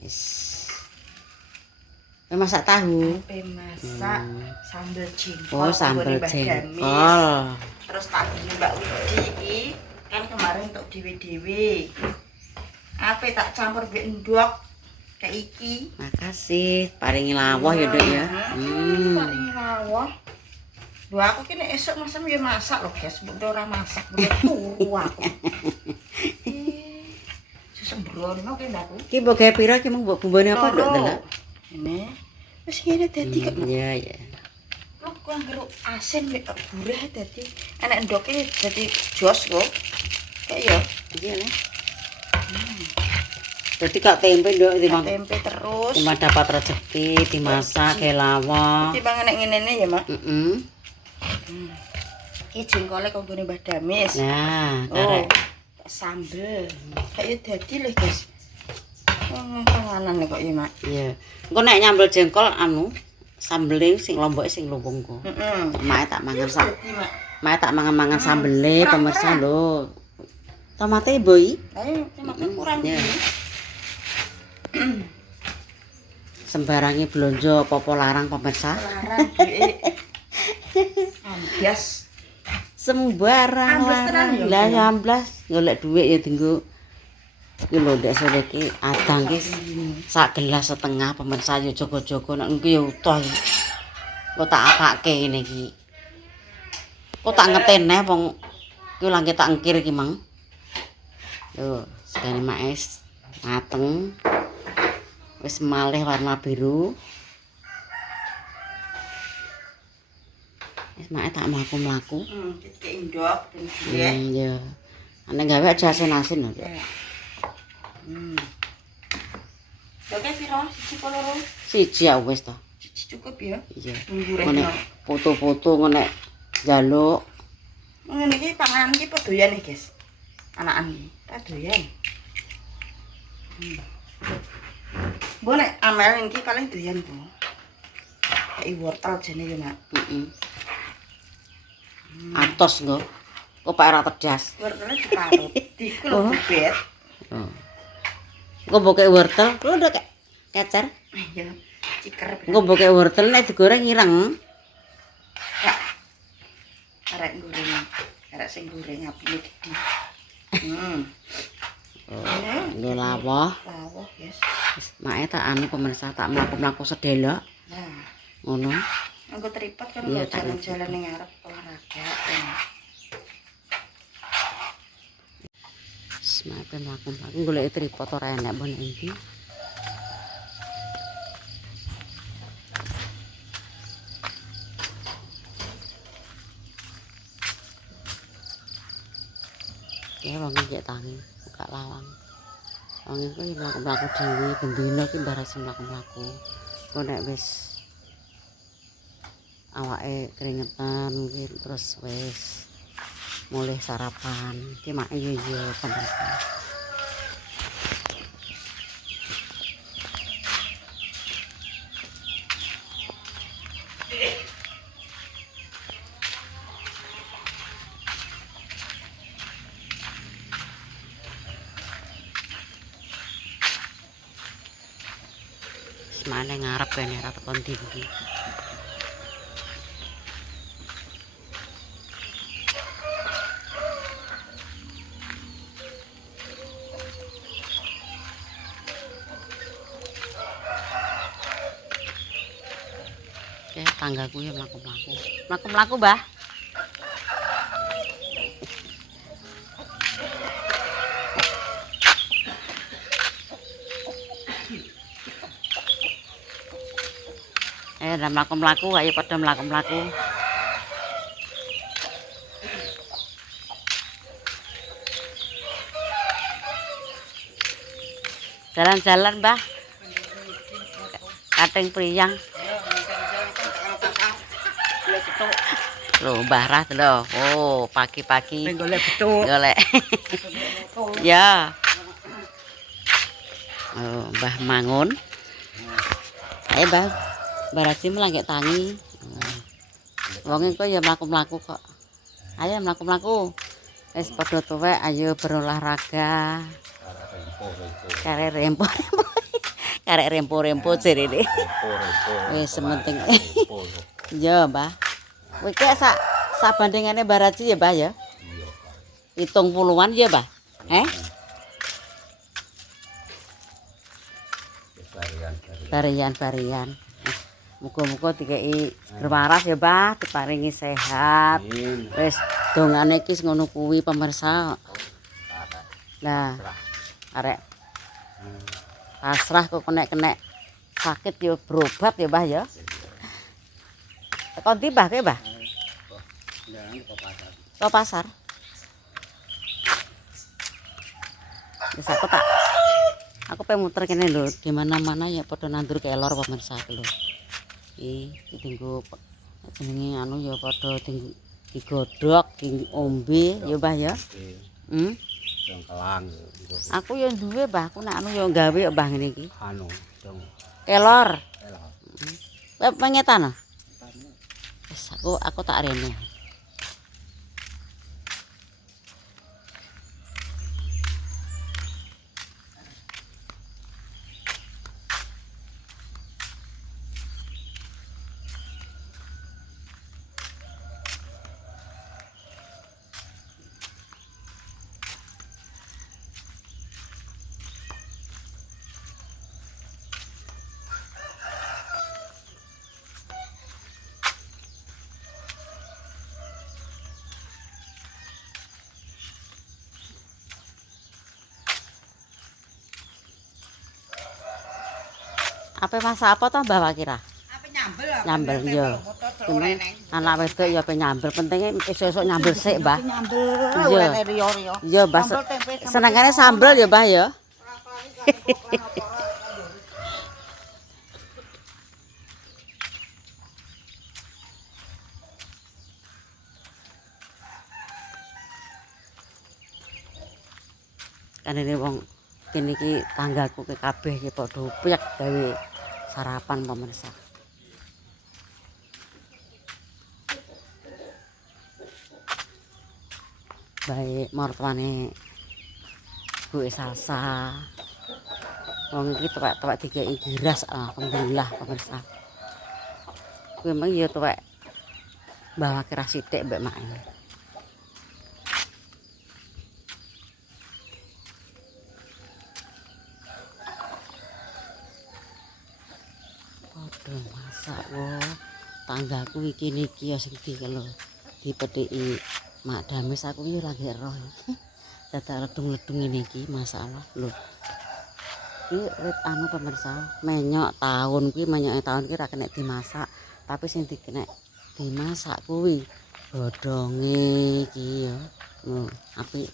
Wis. Masak tahu. Masak sambal jengkol. Oh, sambal jengkol. Terus tadi Mbak Widi iki kan kemarin untuk dewe-dewe. Apa tak campur mbek endok kayak iki. Makasih, paringi lawah ya, Dok ya. Paringi lawah. Lho aku ki nek esuk masem ya masak lho, guys. Mbok ora masak, mbok turu aku. Sembrono ki ndakku. Ki mbok gawe pira ki mung mbok bumbone apa, Dok, delok? Ini wis ngene dadi kok. Iya, iya. Lu kok ngeruk asin mek gurih dadi enek endoke dadi jos kok. Kayak ya. Iya lah. Jadi kak tempe Dok, Tempe terus. cuma dapat rezeki dimasak kayak lawah. Timbang enek ngene ya, Mak. Iki jengkole konggone Mbah Damis. Nah, Oh, karek. sambel. Kayak dadi lho, guys. Panganan kok ya, Mak. Iya. Engko nek nyambel jengkol anu sambele sing lomboke sing luwungku. Mae tak mangan Mae tak mangan-mangan sambele pemirsa lho. Tomate boy. Ayo, tomate kurang. Ya. Sembarangi blonjo apa larang pemirsa? Larang duit. Ambias. Sembarang Amblas tenan ya, lah amblas golek dhuwit ya dinggo. Iki lho ndek sore iki adang ki sak gelas setengah pemirsa yo jogo-jogo nek engko ya utuh. Kok tak apake ngene iki. Kok tak ngetene wong ki langke tak engkir iki, Mang. Lho, segane maes mateng. Wis malih warna biru. Wis mak tak mlaku-mlaku. Kayak indok dan gue. Iya. Nek gawe aja asin-asin lho. Oke, piro? Siji apa loro? Siji ya wis to. Siji cukup ya. Iya. Nggurehno. Ngene foto-foto ngene njaluk. Ngene iki panganan iki pedoyan nih, guys. Anakan iki. Tak doyan. Bu nek amel iki paling doyan, Bu. Kayak wortel jane ya, Mak. Atos nggo. Kok Pak ora tejas. Wortelnya diparut. Diku lho bebet. Oh. Engko boke wortel, lho ndek kecer. Ya, ciker. Engko boke wortel nek digoreng ireng. Ya. Arek goreng. Arek sing goreng apine gedhi. Nggo lawah. Lawah, guys. Wis mae tak anu pemirsa tak mlaku-mlaku sedelok. Nah, Ngono. engko tripod kan Iya, kok jalan-jalan ning ngarep olahraga. Semape mlaku-mlaku golek tripod ora enak bon iki. Ya wong iki tangi buka lawang. Wong iki mlaku-mlaku dhewe bendina iki mbarasi mlaku-mlaku. Kok nek wis awake keringetan iki terus wis mulai sarapan. Ki mak yo pemirsa. Semane ngarep kene ra tekan ndi. Oke, tanggaku ya mlaku-mlaku. Mlaku-mlaku, Mbah. Dah mlaku-mlaku, ayo padha mlaku-mlaku. Jalan-jalan, Mbah. Kating priyang. Loh, Mbah Ras lho. Oh, pagi-pagi Golek betuk. golek. Ya. Oh, Mbah Mangun. Ayo, Mbah. Mbah Rasim lagi tangi. Wong iku ya mlaku-mlaku kok. Ayo mlaku-mlaku. Wis padha tuwek, ayo berolahraga. Kare rempo. karek rempo-rempo jarene. Repo-repo. Wis sementing. Repo. Ya, Mbah. Kowe ki sak bandingane Baraji ya, Mbah ya? Iya, 70-an ya, Mbah? varian. Barian. Muga-muga dikeki berwaras ya, Mbah, diparingi sehat. Amin. Wis dongane iki ngono kuwi pemirsa. Nah, arek pasrah kok kena sakit ya berobat ya, Mbah ya. Tekan ndi, Mbah, kowe, Mbah? Ke pasar. Wis aku pengen muter kene lho, di mana-mana ya padha nandur kelor pemirsa lho. Dienggo jenenge anu ya padha digodhog, diombe ya, Mbah ya. Dongkelang. Aku ya duwe, Mbah, aku nek anu ya gawe ya, Mbah, ngene iki. Anu, dong. Kelor. Kowe pengetan? Wis aku tak rene. Apa masak apa toh, Mbah Kira? Apa nyambel? Nyambel ya. Cuman anak wedok ya pe nyambel, pentingnya esuk-esuk nyambel sik, Mbah. Nyambel. Iya. Oleh rio-rio. Iya, Mbah. Sambel tempe sama Senengane sambel ya, Mbah ya. Kan ini wong kene iki tanggaku ke kabeh iki padha upyek gawe sarapan pemirsa. Baik mertuane Bu Salsa. Wong iki tuwek-tuwek dikeki giras, alhamdulillah pemirsa. Kuwi memang ya tuwek bawa kira sithik mbek mak. Padha masak wah. Tanggaku iki niki ya sing lho dipethiki Mak Damis aku ya lagi roh. Dadak ledung-ledung ngene iki masalah lho. Iki wit anu pemirsa, menyok tahun kuwi menyoke tahun ki ra kena dimasak, tapi sing dikena dimasak kuwi godhonge iki ya. Apik.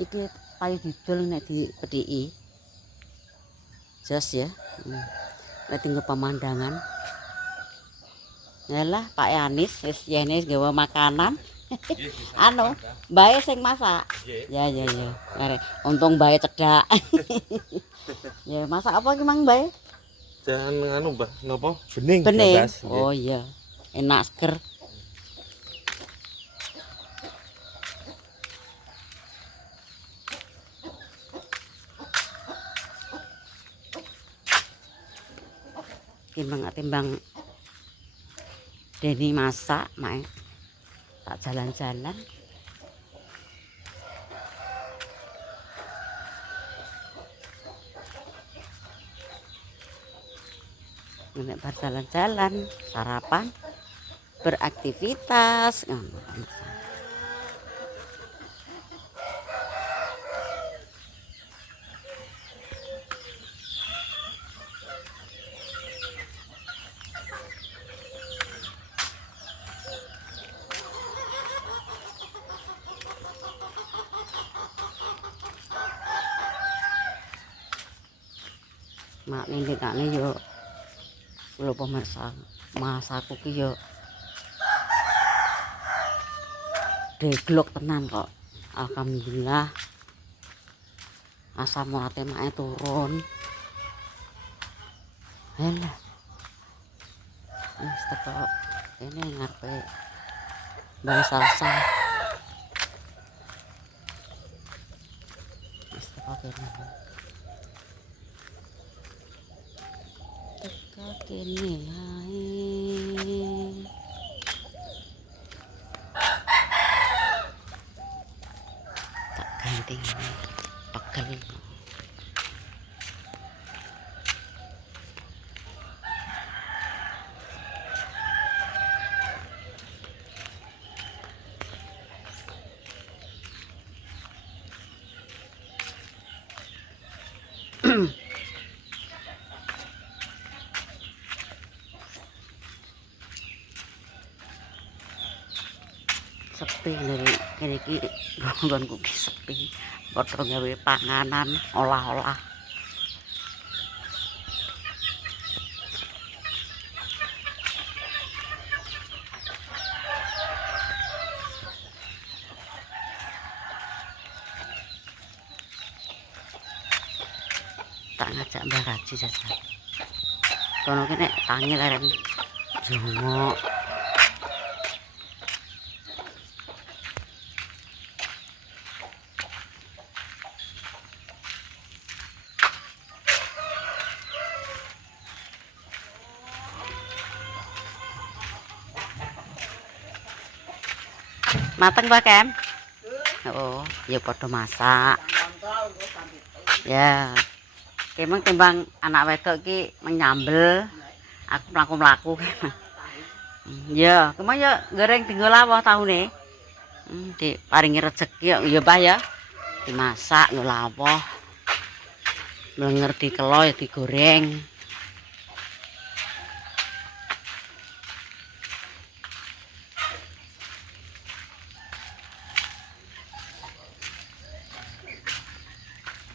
Iki payu didol nek dipethiki. Jos ya. Nek tinggal pemandangan. Yalah Pak Yanis wis yene gawa makanan. Anu, mbae sing masak. Ya. Arek untung mbae cedak. Ya masak apa ki Mang mbae? Jangan anu, Mbah, napa? Bening. Bening. Bebas, nggih. Oh iya. Enak seger. Timbang Deni masak, Mak. Tak jalan-jalan. Nek bar jalan-jalan, sarapan, beraktivitas. Mak nindikane yo lho pemirsa, masakku ki yo deglok tenan kok. Alhamdulillah. Asam urate make turun. Halah. Wis teko kene ngarepe Mbak Salsa. Wis teko kene. Kakene ae. Tak ganti ini pegel. Sepi dari kene iki nggonku ki sepi. Padha gawe panganan, olah-olah. Tak ngajak Mbah Raji jajan. Kono kene tangi leren jongok. Mateng Pak Kem? Oh, ya padha masak. Kontrol gue sampai Ya. Kemang timbang anak wedok ki menyambel. Aku mlaku-mlaku. Ya, kemang ya goreng tinggal lawah tahune. Diparingi rezeki ya Mbah ya. Dimasak nggo lawah. Mlenger dikelo ya digoreng.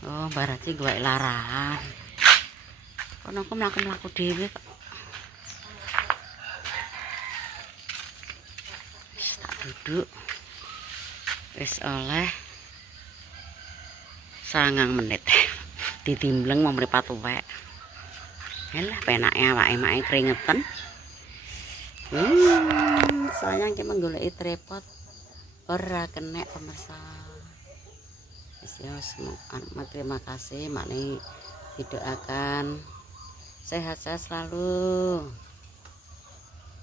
Oh, Mbah Raji gue larahan. Kono aku mlaku-mlaku dhewe kok. Wis tak duduk. Wis oleh 9 menit. Ditimbleng mau mripat tuwek. Halah penake awake-make keringetan. Sayang ki menggoleki tripod ora kenek pemirsa. Wis ya terima kasih makne didoakan sehat-sehat selalu.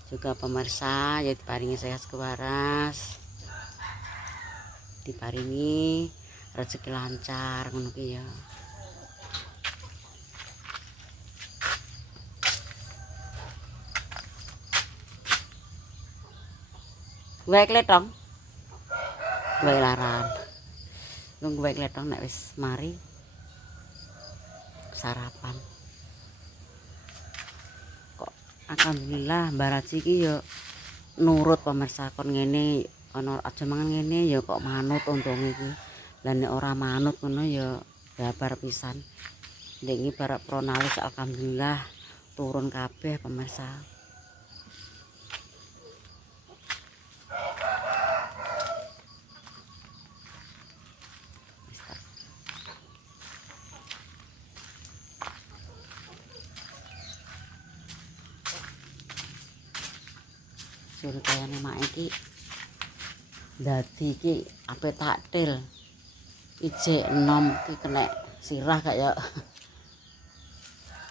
Juga pemirsa ya diparingi sehat kewaras. Diparingi rezeki lancar ngono ki ya. Wae kletong. Wae laran. Nunggu wae kletong nek wis mari sarapan. Kok alhamdulillah Mbah Raji ki ya nurut pemirsa kon ngene ana aja mangan ngene ya kok manut untunge iki. Lah nek ora manut ngono ya babar pisan. Nek iki barak pronalis alhamdulillah turun kabeh pemirsa. Suruh kayane mak iki dadi iki ape taktil ijek enom iki kena sirah kaya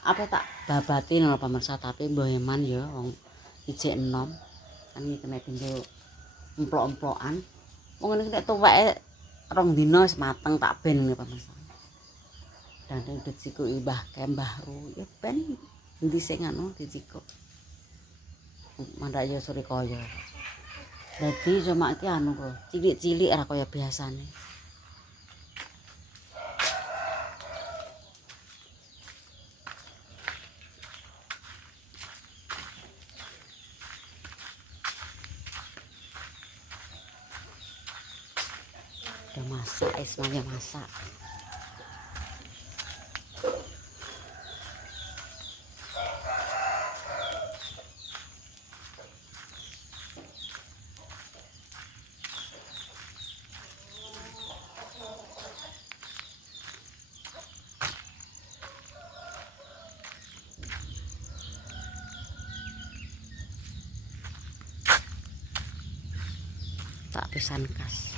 apa tak babati lho pemirsa tapi mbah Eman ya wong ijek enom kan iki kena tinggal emplok-emplokan wong ngene nek tuweke 2 dina wis mateng tak ben ngene pemirsa dan dicikuki Mbah Kem Mbah Ru ya ben endi sing anu dicikuk mandak ya Surikaya. Dadi cuma iki anu kok, cilik-cilik ora kaya biasane. Udah masak, semuanya masak. Tak pisan kas.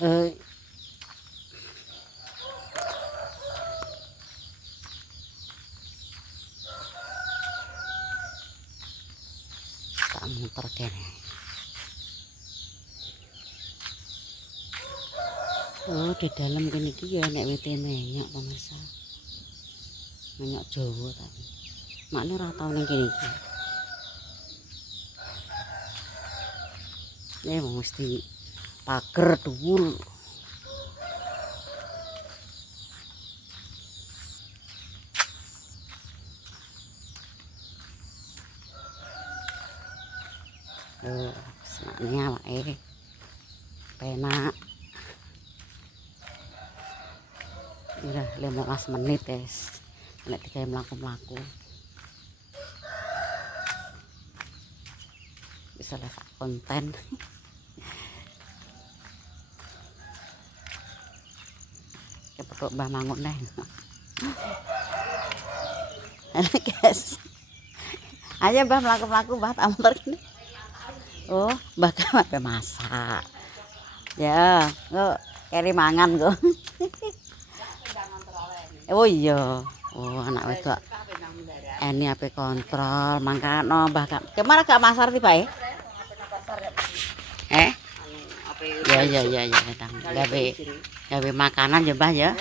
Eh, tak muter kene. Oh, di dalam kene iki ya nek wite menyok pemirsa. Menyok Jawa tapi. Makne ora tau ning kene iki. Mesti pager dhuwur. Senangnya awake penak. Udah 15 menit guys. Nek digawe mlaku-mlaku. Bisa lesak konten. Kepethuk Mbah Mangun neh. Ini guys. Ayo Mbah mlaku-mlaku Mbah tak muter kene. Oh, Mbah kan ape masak. Ya, kok keri mangan kok. Oh iya. Oh, anak wedok. Ini ape kontrol, mangkano Mbah kemana gak masar tiba ya? Ya, datang. Gawe makanan ya Mbah ya.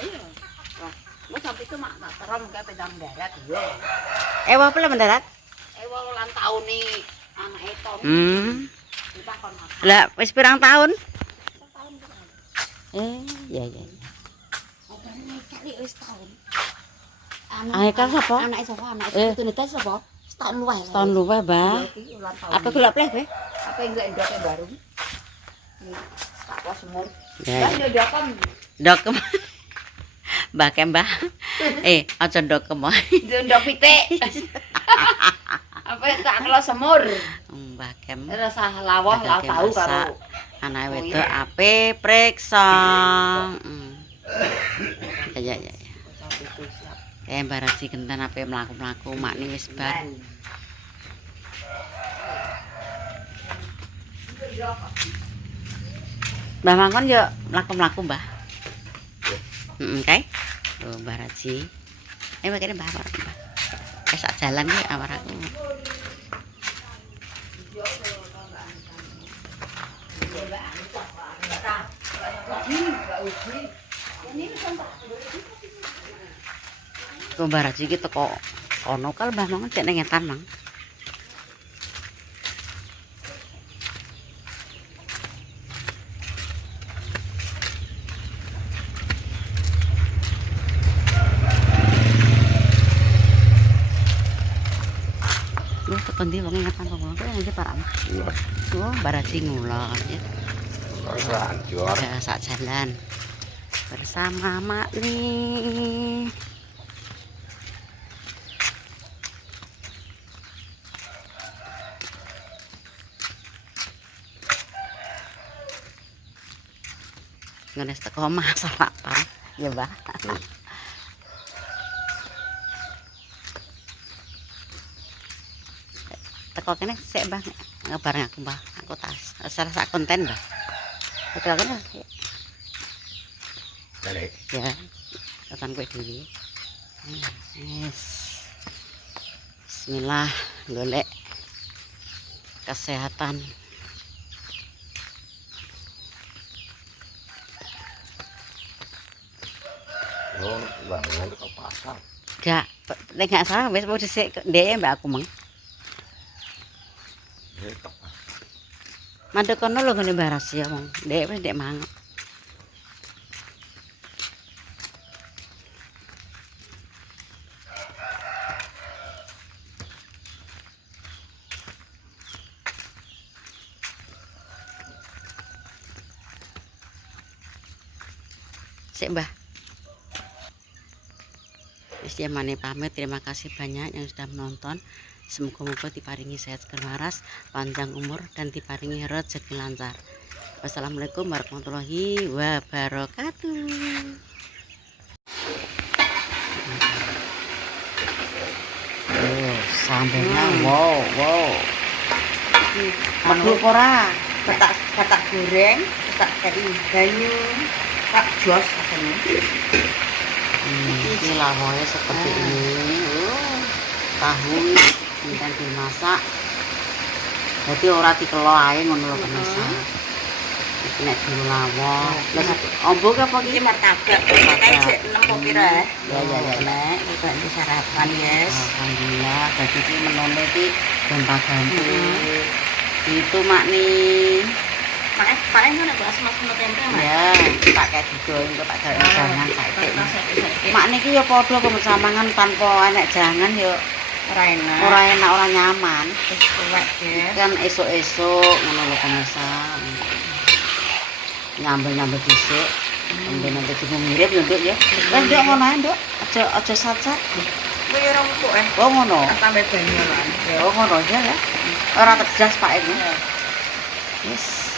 Wah, sampai itu mak tak terang kayak pedang darat yo. Apa mendarat? Ulang tahun nih anak itu. Kita kon makan. Lah wis pirang tahun? Ya. Apa nih kali wis tahun. Kan sapa? Anak sapa? Anak itu netes sapa? Setahun luwih. Setahun luwih, Mbah. Ulang tahun. Apa golek pleh, Be? Apa yang nggak ndoke baru? Tak kok semur. Ya. Lah yo dokem. Dokem. Mbah ke Mbah. Aja dokem. Ndok pitik. Apa tak kelo semur. Mbah Kem. Rasa lawah lah tahu karo anak wedok ape priksa. Ya. Mbah Raji genten ape mlaku-mlaku makni wis bar. Mbah Mangkon yo mlaku-mlaku, Mbah. Kae. Oh, Mbah Raji. Makane Mbah Mbah. Sak jalan ki awar aku. Mbah Raji ki teko kono kal Mbah Mangun cek ning ngetan mang. Tekan di wong ingatan ngomong kok nang Pak Ram. Oh, Mbah Raji ngulon ya. Ya, sak jalan bersama Makni. Ngenes teko omah sarapan. Ya, Mbah. Teko kene sik Mbah bareng aku Mbah. Aku tas. Salah sak konten Mbah. Teko kene. Balik. Ya. Tekan kowe dhewe. Yes. Bismillah golek kesehatan. Oh, bangun ke pasar. Gak, nek salah wis mau dhisik ndek mbak aku mang. Mandek kono lho ngene Mbah Rahasia wong. Ndek wis ndek mang. Sik Mbah. Istiamane pamit, terima kasih banyak yang sudah menonton. Semoga-moga diparingi sehat waras, panjang umur dan diparingi rezeki lancar. Wassalamualaikum warahmatullahi wabarakatuh. Oh, sambelnya wow. Medhuk ora? tak goreng, tak kei banyu, tak jos asane. Ini lawonya seperti ini. Tahu kemudian dimasak. Jadi ora dikelo ae ngono lho pemirsa. Iki nek dulu lawo. Lah ombok apa Iki iki? martabak, kayak 6 kok pira? Ya ya. Nek kita di sarapan, yes. Alhamdulillah, jadi iki menone iki gampang-gampang. Itu mak nih. Pak ngono Mas Mas tempe Mas. Ya, tak kayak digoreng kok tak gawe jangan saiki. Mak niki ya padha pemesamangan tanpa enek jangan ya Ora enak. ora nyaman. Wis tuwek, ya. Kan esuk-esuk ngono lho pemirsa. Nyambel-nyambel dhisik. Kemudian nanti mirip ya, Nduk ya. Lah Nduk ngono ae, Nduk. Aja sat-sat. Kuwi ora empuk Oh ngono. tambah banyu lan. Oh ngono ya ya. Ora tegas Pak ini. Wis.